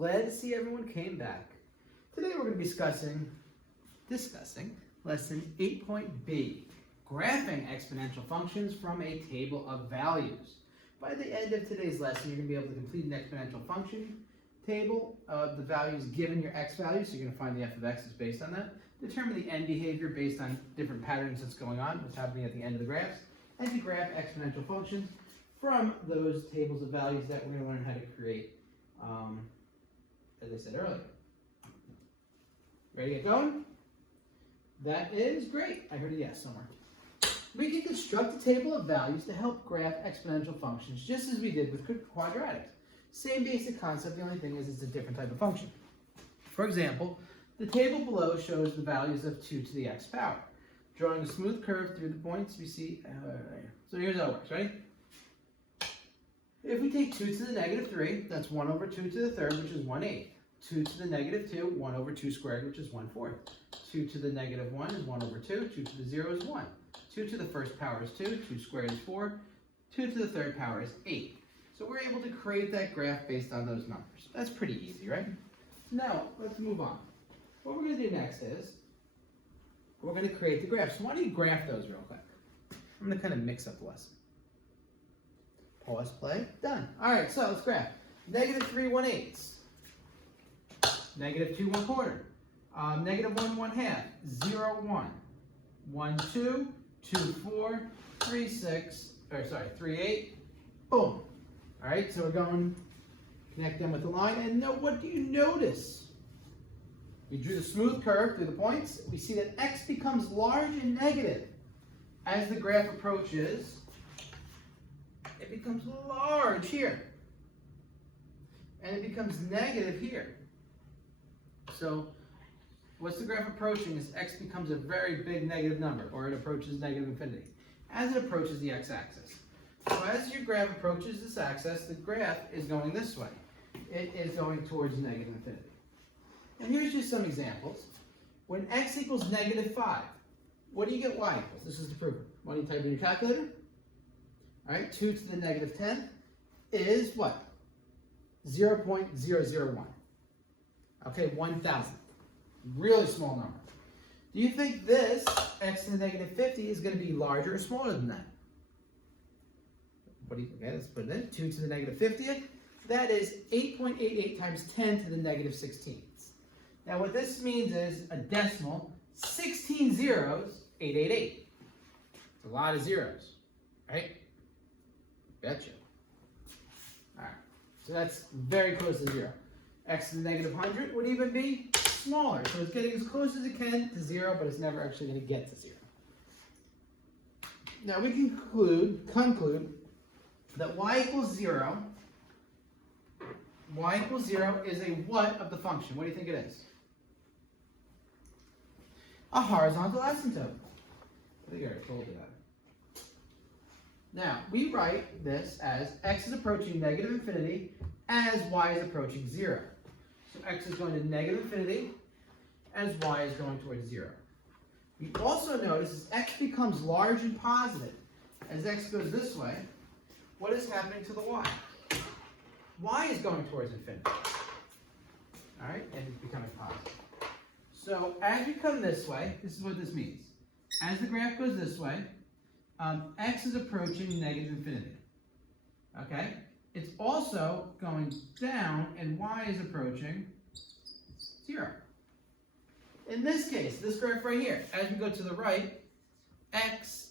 Glad to see everyone came back. Today we're going to be discussing lesson 8.b, graphing exponential functions from a table of values. By the end of today's lesson, you're going to be able to complete an exponential function table of the values given your x value, so you're going to find the f of x is based on that. Determine the end behavior based on different patterns that's going on, what's happening at the end of the graphs, and to graph exponential functions from those tables of values that we're going to learn how to create, as I said earlier. Ready to get going? That is great. I heard a yes somewhere. We can construct a table of values to help graph exponential functions, just as we did with quadratics. Same basic concept, the only thing is it's a different type of function. For example, the table below shows the values of 2 to the x power. Drawing a smooth curve through the points, we see, so here's how it works, ready? If we take 2 to the negative 3, that's 1 over 2 to the third, which is 1/8. 2 to the negative 2, 1 over 2 squared, which is 1/4. 2 to the negative 1 is 1 over 2. 2 to the 0 is 1. 2 to the first power is 2. 2 squared is 4. 2 to the third power is 8. So we're able to create that graph based on those numbers. That's pretty easy, right? Now, let's move on. What we're going to do next is we're going to create the graphs. So why don't you graph those real quick? I'm going to kind of mix up the lesson. Pause, play, done. All right, so let's graph. Negative 3 1/8. Negative 2 1/4. Negative 1 1/2. 0 1. 1 2. 2 4. 3 6. Or sorry, 3 8. Boom. All right, so we're going connect them with the line, and what do you notice? We drew the smooth curve through the points. We see that x becomes large and negative as the graph approaches. It becomes large here, and it becomes negative here. So what's the graph approaching is x becomes a very big negative number, or it approaches negative infinity as it approaches the x-axis. So as your graph approaches this axis, the graph is going this way. It is going towards negative infinity. And here's just some examples. When x equals negative 5, what do you get y equals? This is to prove it. Why don't you type in your calculator? All right, 2 to the negative 10th is what? 0.001. Okay, 1,000. Really small number. Do you think this, x to the negative 50, is going to be larger or smaller than that? What do you think? Okay, let's put it in. 2 to the negative 50th. That is 8.88 times 10 to the negative 16th. Now what this means is a decimal, 16 zeros, 888. It's a lot of zeros, right? Betcha. All right, so that's very close to 0. X to the negative 100 would even be smaller. So it's getting as close as it can to 0, but it's never actually going to get to 0. Now we can conclude that y equals 0. Y equals 0 is a what of the function? What do you think it is? A horizontal asymptote. I think I already told you that. Now, we write this as x is approaching negative infinity as y is approaching 0. So x is going to negative infinity as y is going towards 0. We also notice as x becomes large and positive, as x goes this way, what is happening to the y? Y is going towards infinity. All right, and it's becoming positive. So as we come this way, this is what this means. As the graph goes this way, x is approaching negative infinity. Okay? It's also going down, and y is approaching 0. In this case, this graph right here, as we go to the right, x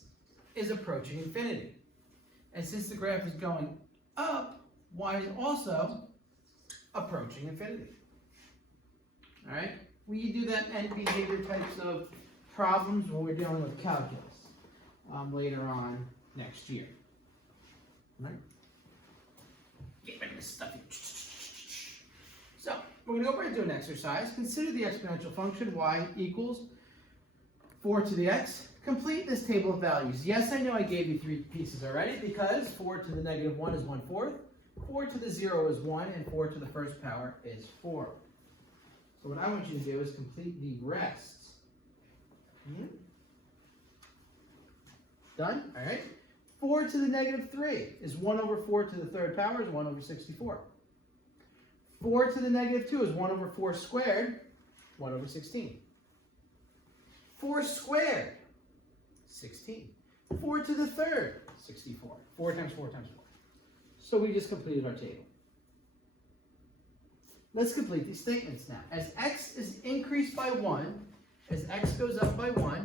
is approaching infinity. And since the graph is going up, y is also approaching infinity. All right? We do that end behavior types of problems when we're dealing with calculus later on next year. All right? Get rid of this stuff here. So, we're going to go right into an exercise. Consider the exponential function y equals 4 to the x. Complete this table of values. Yes, I know I gave you 3 pieces already because 4 to the negative 1 is 1/4. 4 to the 0 is 1, and 4 to the first power is 4. So what I want you to do is complete the rest. Done? All right. 4 to the negative 3 is 1 over 4 to the third power is 1 over 64. 4 to the negative 2 is 1 over 4 squared, 1 over 16. 4 squared, 16. 4 to the third, 64. 4 times 4 times 4. So we just completed our table. Let's complete these statements now. As x is increased by 1, as x goes up by 1,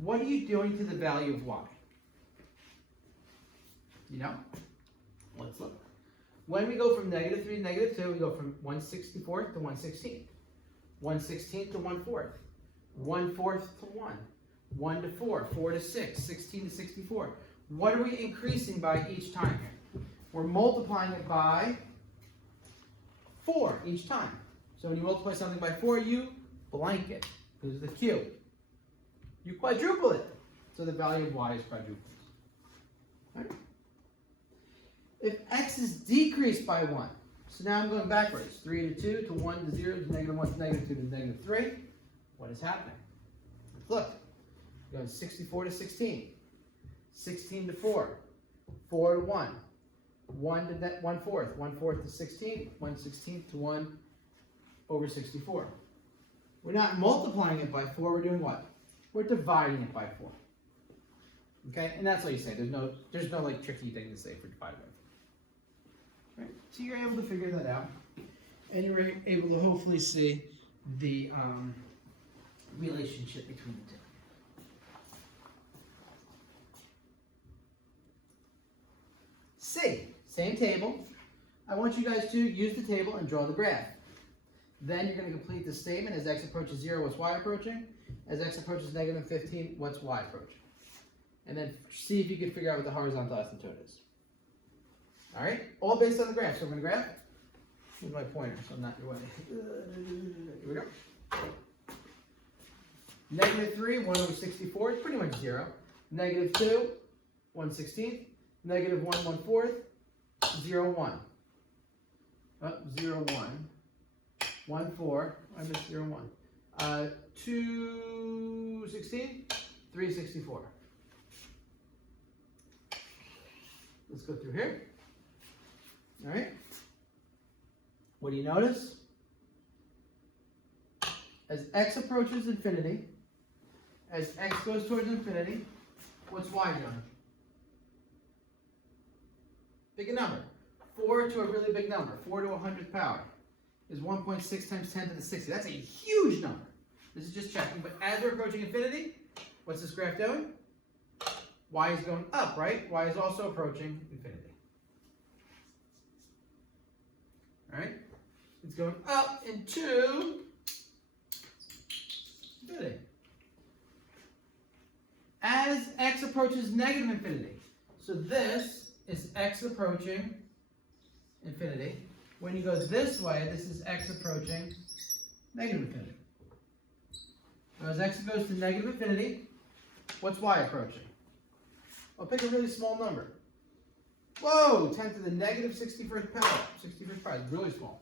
what are you doing to the value of y? You know? Let's look. When we go from negative 3 to negative 2, we go from 1/64 to 1/16. 1/16 to 1/4. 1/4 to 1. 1 to 4. 4 to 6. 16 to 64. What are we increasing by each time here? We're multiplying it by 4 each time. So when you multiply something by 4, you blank it. Because it's the cube. You quadruple it. So the value of y is quadrupled. Right? If x is decreased by 1, so now I'm going backwards. 3 to 2 to 1 to 0 to negative 1 to negative 2 to negative 3. What is happening? Look. Going 64 to 16. 16 to 4. 4 to 1. 1 to 1/4. 1/4 to 16. 1/16 to 1 over 64. We're not multiplying it by 4. We're doing what? We're dividing it by 4. Okay? And that's what you say. There's no like tricky thing to say for dividing by 4. Right? So you're able to figure that out. And you're able to hopefully see the relationship between the two. C, same table. I want you guys to use the table and draw the graph. Then you're going to complete the statement. As x approaches 0, what's y approaching? As x approaches negative 15, what's y approaching? And then see if you can figure out what the horizontal asymptote is. All right? All based on the graph. So we're going to graph. Here's my pointer, so I'm not in your way. Here we go. Negative 3, 1 over 64 is pretty much 0. Negative 2, 1/16. Negative 1, 1/4. 0, 1. 0, 1. 1, 4. I missed 0, 1. 2, 16. 3, 64. Let's go through here. All right. What do you notice? As x approaches infinity, as x goes towards infinity, what's y doing? Pick a number. 4 to a really big number. 4 to 100th power is 1.6 times 10 to the 60. That's a huge number. This is just checking. But as we're approaching infinity, what's this graph doing? Y is going up, right? Y is also approaching infinity. All right? It's going up into infinity. As x approaches negative infinity, so this is x approaching infinity. When you go this way, this is x approaching negative infinity. Now as x goes to negative infinity, what's y approaching? I'll pick a really small number. Whoa, 10 to the negative 61st power. 61st power is really small.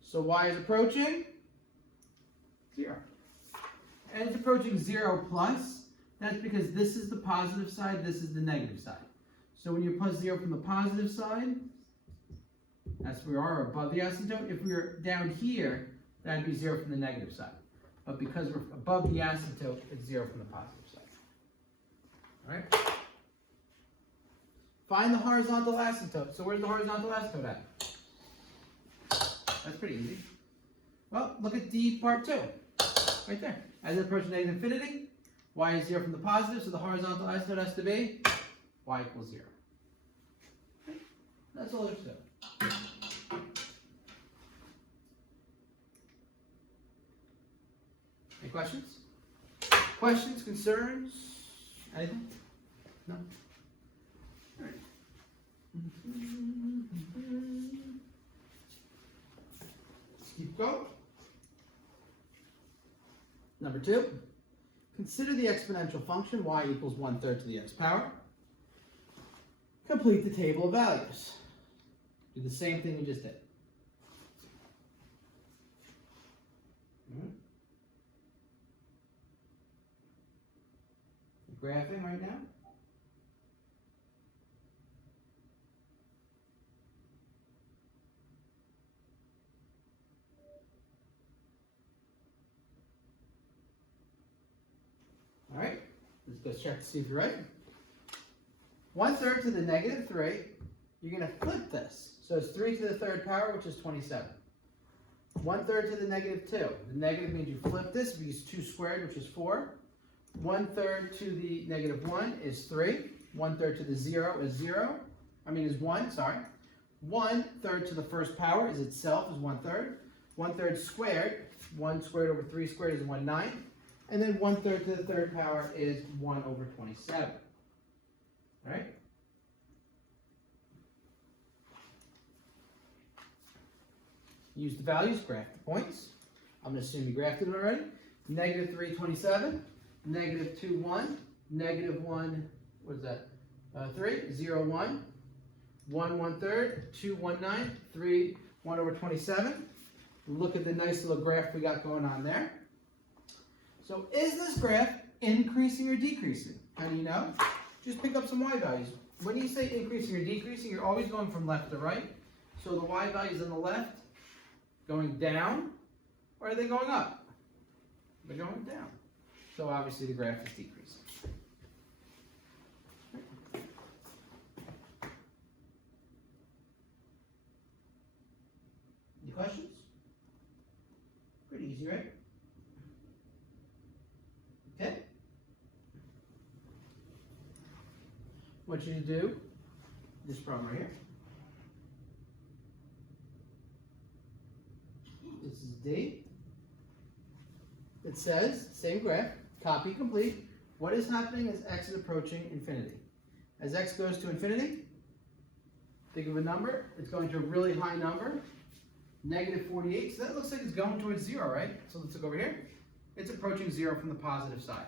So y is approaching 0. And it's approaching 0 plus. That's because this is the positive side, this is the negative side. So when you plus 0 from the positive side, that's where we are, above the asymptote. If we were down here, that would be 0 from the negative side. But because we're above the asymptote, it's 0 from the positive side. All right? Find the horizontal asymptote. So where's the horizontal asymptote at? That's pretty easy. Well, look at D part 2. Right there. As it approaches negative infinity, y is 0 from the positive, so the horizontal asymptote has to be y equals 0. Okay. That's all there's to it. Any questions? Questions, concerns, anything? No? All right. Let's keep going. Number 2. Consider the exponential function y equals 1/3 to the x power. Complete the table of values. Do the same thing we just did. Graphing right now. Let's check to see if you're right. 1/3 to the negative 3, you're going to flip this. So it's 3 to the third power, which is 27. 1/3 to the negative 2. The negative means you flip this, because 2 squared, which is 4. 1/3 to the negative 1 is 3. 1/3 to the 0 is 1, sorry. 1/3 to the first power is itself, is 1/3. 1/3 squared, 1 squared over 3 squared is 1/9. And then 1/3 to the third power is 1 over 27. All right? Use the values, graph the points. I'm going to assume you graphed it already. Negative 3, 27. Negative 2, 1. Negative 1, what is that? 3, 0, 1. 1, 1/3. 2, 1/9. 3, 1 over 27. Look at the nice little graph we got going on there. So is this graph increasing or decreasing? How do you know? Just pick up some y values. When you say increasing or decreasing, you're always going from left to right. So the y values on the left, going down, or are they going up? They're going down. So obviously the graph is decreasing. Any questions? Pretty easy, right? Okay. What you to do, this problem right here. This is D. It says, same graph, copy complete. What is happening as x is approaching infinity? As x goes to infinity, think of a number. It's going to a really high number, negative 48. So that looks like it's going towards 0, right? So let's look over here. It's approaching 0 from the positive side.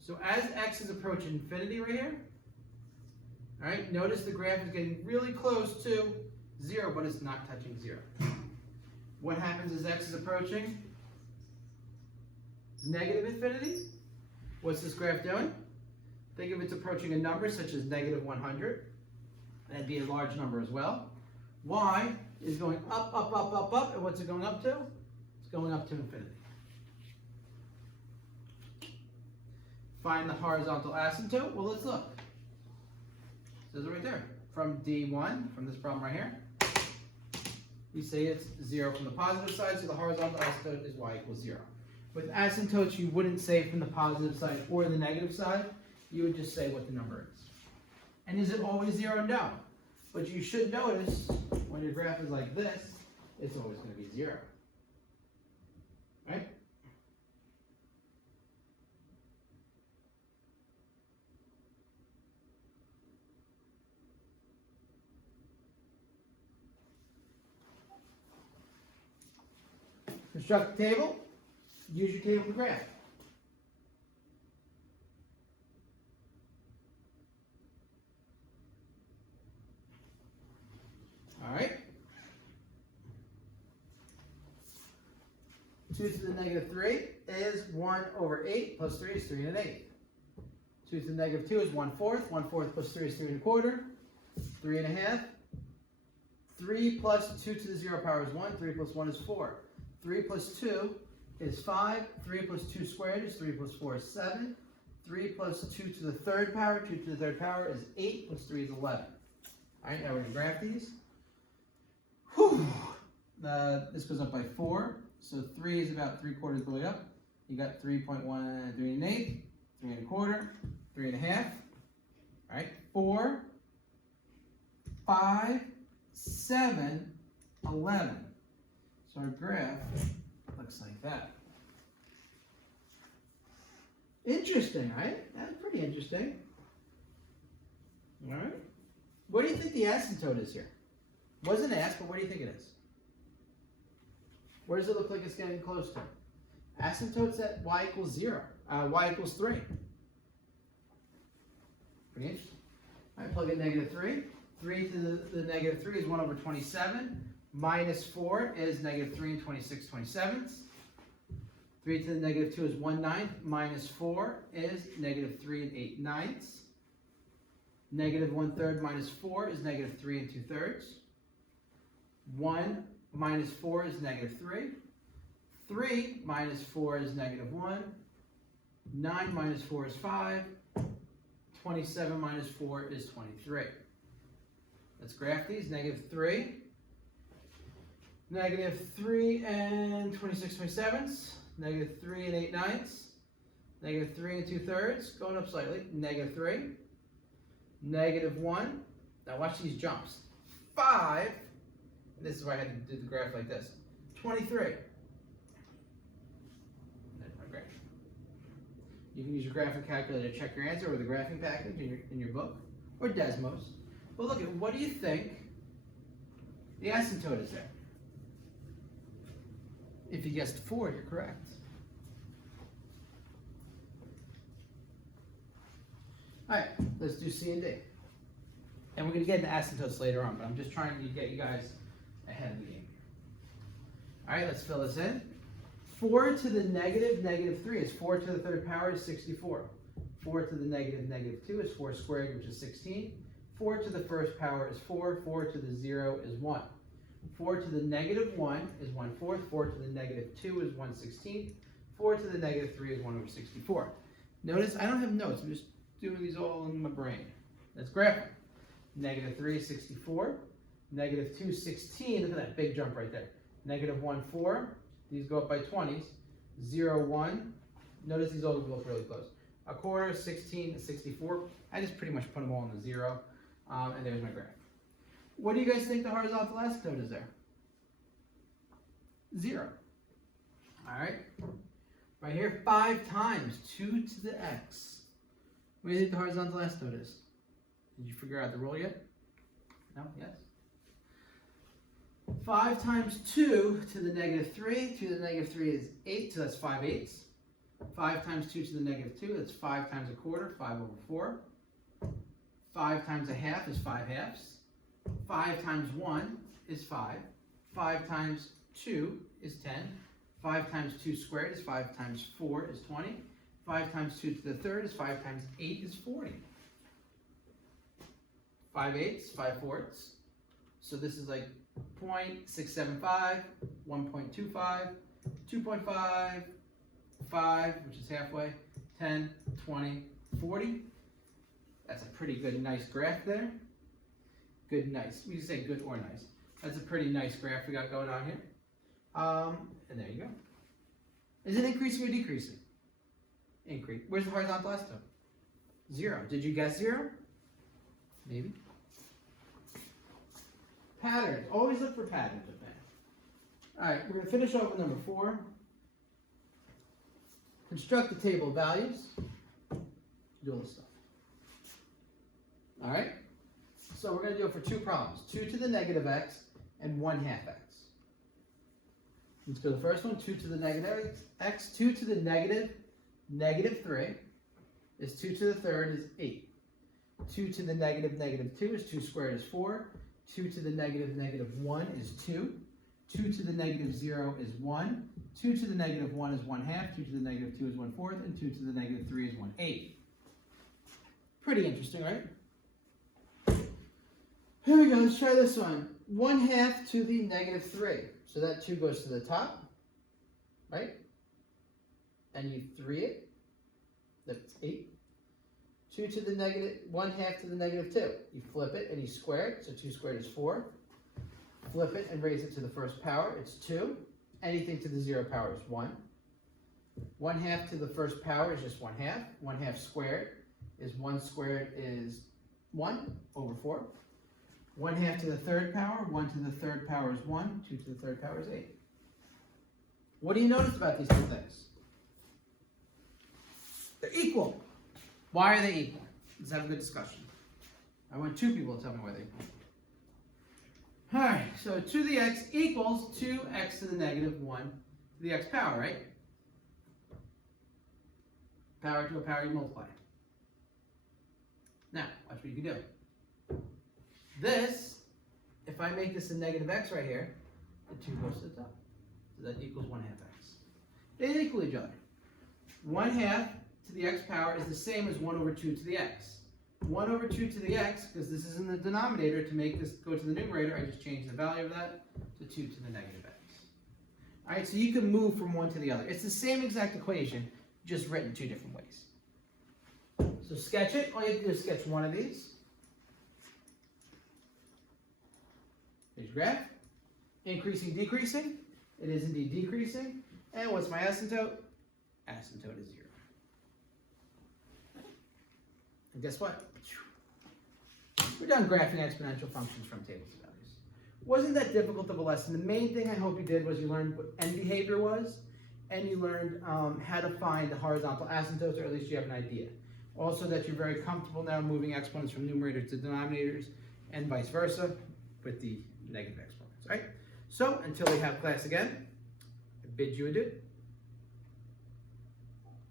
So as x is approaching infinity right here, all right, notice the graph is getting really close to 0, but it's not touching 0. What happens as x is approaching negative infinity? What's this graph doing? Think of it's approaching a number such as negative 100. That'd be a large number as well. Y is going up, up, up, up, up, and what's it going up to? It's going up to infinity. Find the horizontal asymptote. Well, let's look. It says it right there. From D1, from this problem right here, we say it's 0 from the positive side, so the horizontal asymptote is y equals 0. With asymptotes, you wouldn't say from the positive side or the negative side. You would just say what the number is. And is it always 0? No. But you should notice when your graph is like this, it's always going to be 0. Right? Construct a table. Use your table to graph. All right. 2 to the negative 3 is 1 over 8 plus 3 is 3 1/8. 2 to the negative 2 is 1/4. 1/4 plus 3 is 3 1/4. 3 1/2. 3 plus 2 to the 0 power is 1. 3 plus 1 is 4. 3 plus 2 is 5. 3 plus 2 squared is 3 plus 4 is 7. 3 plus 2 to the third power, 2 to the third power is 8 plus 3 is 11. All right, now we're going to graph these. Whew. This goes up by 4. So 3 is about 3/4 going up. You got 3.1, 3 1/8, 3 1/4, 3 1/2. All right, 4, 5, 7, 11. So our graph looks like that. Interesting, right? That's pretty interesting. All right. What do you think the asymptote is here? Wasn't asked, but what do you think it is? Where does it look like it's getting close to? Asymptote's at y equals 0. Y equals 3. Pretty interesting. All right, plug in negative 3. 3 to the negative 3 is 1 over 27. Minus 4 is negative 3 and 26 27ths. 3 to the negative 2 is 1/9. Minus 4 is negative 3 and 8/9. Negative 1/3 minus 4 is negative 3 and 2/3. 1 minus 4 is negative 3. 3 minus 4 is negative 1. 9 minus 4 is 5. 27 minus 4 is 23. Let's graph these. -3. -3 and 26 27ths. -3 and 8 ninths. -3 and 2/3. Going up slightly. -3. -1. Now watch these jumps. 5. This is why I had to do the graph like this. 23. That's my graph. You can use your graphing calculator to check your answer or the graphing package in your book or Desmos. But look at what do you think the asymptote is there? If you guessed 4, you're correct. All right, let's do C and D. And we're going to get into asymptotes later on, but I'm just trying to get you guys ahead of the game. All right, let's fill this in. 4 to the -3 is 4 to the 3rd power is 64. 4 to the -2 is 4 squared, which is 16. 4 to the 1st power is 4. 4 to the 0 is 1. 4 to the -1 is 1/4. 4 to the -2 is 1/16. 4 to the -3 is 1/64. Notice I don't have notes. I'm just doing these all in my brain. Let's graph it. -3 is 64. -2 is 16. Look at that big jump right there. -1 4. These go up by 20s. 0 1. Notice these all look really close. 1/4, 16, and 64. I just pretty much put them all in the 0. And there's my graph. What do you guys think the horizontal asymptote is there? 0. All right. Right here, 5 times 2 to the x. What do you think the horizontal asymptote is? Did you figure out the rule yet? No? Yes? 5 times 2 to the -3. 2 to the -3 is 8, so that's 5/8. 5 times 2 to the -2, that's 5 times 1/4, 5/4. 5 times 1/2 is 5/2. 5 times 1 is 5. 5 times 2 is 10. 5 times 2 squared is 5 times 4 is 20. 5 times 2 to the 3rd is 5 times 8 is 40. 5/8, 5/4. So this is like 0.675, 1.25, 2.5, 5, which is halfway, 10, 20, 40. That's a pretty good, nice graph there. Good, nice. We say good or nice. That's a pretty nice graph we got going on here. And there you go. Is it increasing or decreasing? Increase. Where's the horizontal asymptote? 0. Did you guess 0? Maybe. Patterns. Always look for patterns with that. All right, we're going to finish off with number 4. Construct the table of values. Do all this stuff. All right? So we're going to do it for 2 problems. 2 to the -x and 1/2 x. Let's go to the first one. 2 to the -x. 2 to the -3 is 2 to the 3rd is 8. 2 to the -2 is 2 squared is 4. 2 to the -1 is 2. 2 to the -0 is 1. 2 to the -1 is 1/2. 2 to the -2 is 1/4. And 2 to the -3 is 1/8. Pretty interesting, right? Here we go. Let's try this one. 1/2 to the -3. So that 2 goes to the top, right? And you 3 it. That's 8. 2 to the -1/2 to the -2. You flip it and you square it. So 2 squared is 4. Flip it and raise it to the 1st power. It's 2. Anything to the 0 power is 1. 1/2 to the 1st power is just 1/2. 1/2 squared is 1 squared is 1/4. 1/2 to the 3rd power. 1 to the 3rd power is 1. 2 to the 3rd power is 8. What do you notice about these 2 things? They're equal. Why are they equal? Let's have a good discussion. I want 2 people to tell me why they're equal. All right, so 2 to the x equals 2x to the -1 to the x power, right? Power to a power, you multiply. Now, watch what you can do. This, if I make this a -x right here, the 2 goes to the top. So that equals 1/2 x. They equal each other. 1/2 to the x power is the same as 1/2 to the x. 1/2 to the x, because this is in the denominator, to make this go to the numerator, I just changed the value of that to 2 to the -x. All right, so you can move from one to the other. It's the same exact equation, just written 2 different ways. So sketch it. All you have to do is sketch one of these. There's your graph. Increasing, decreasing. It is indeed decreasing. And what's my asymptote? Asymptote is 0. And guess what? We're done graphing exponential functions from tables of values. Wasn't that difficult of a lesson? The main thing I hope you did was you learned what end behavior was, and you learned how to find the horizontal asymptotes, or at least you have an idea. Also that you're very comfortable now moving exponents from numerators to denominators, and vice versa with the negative exponents, right? So until we have class again, I bid you adieu.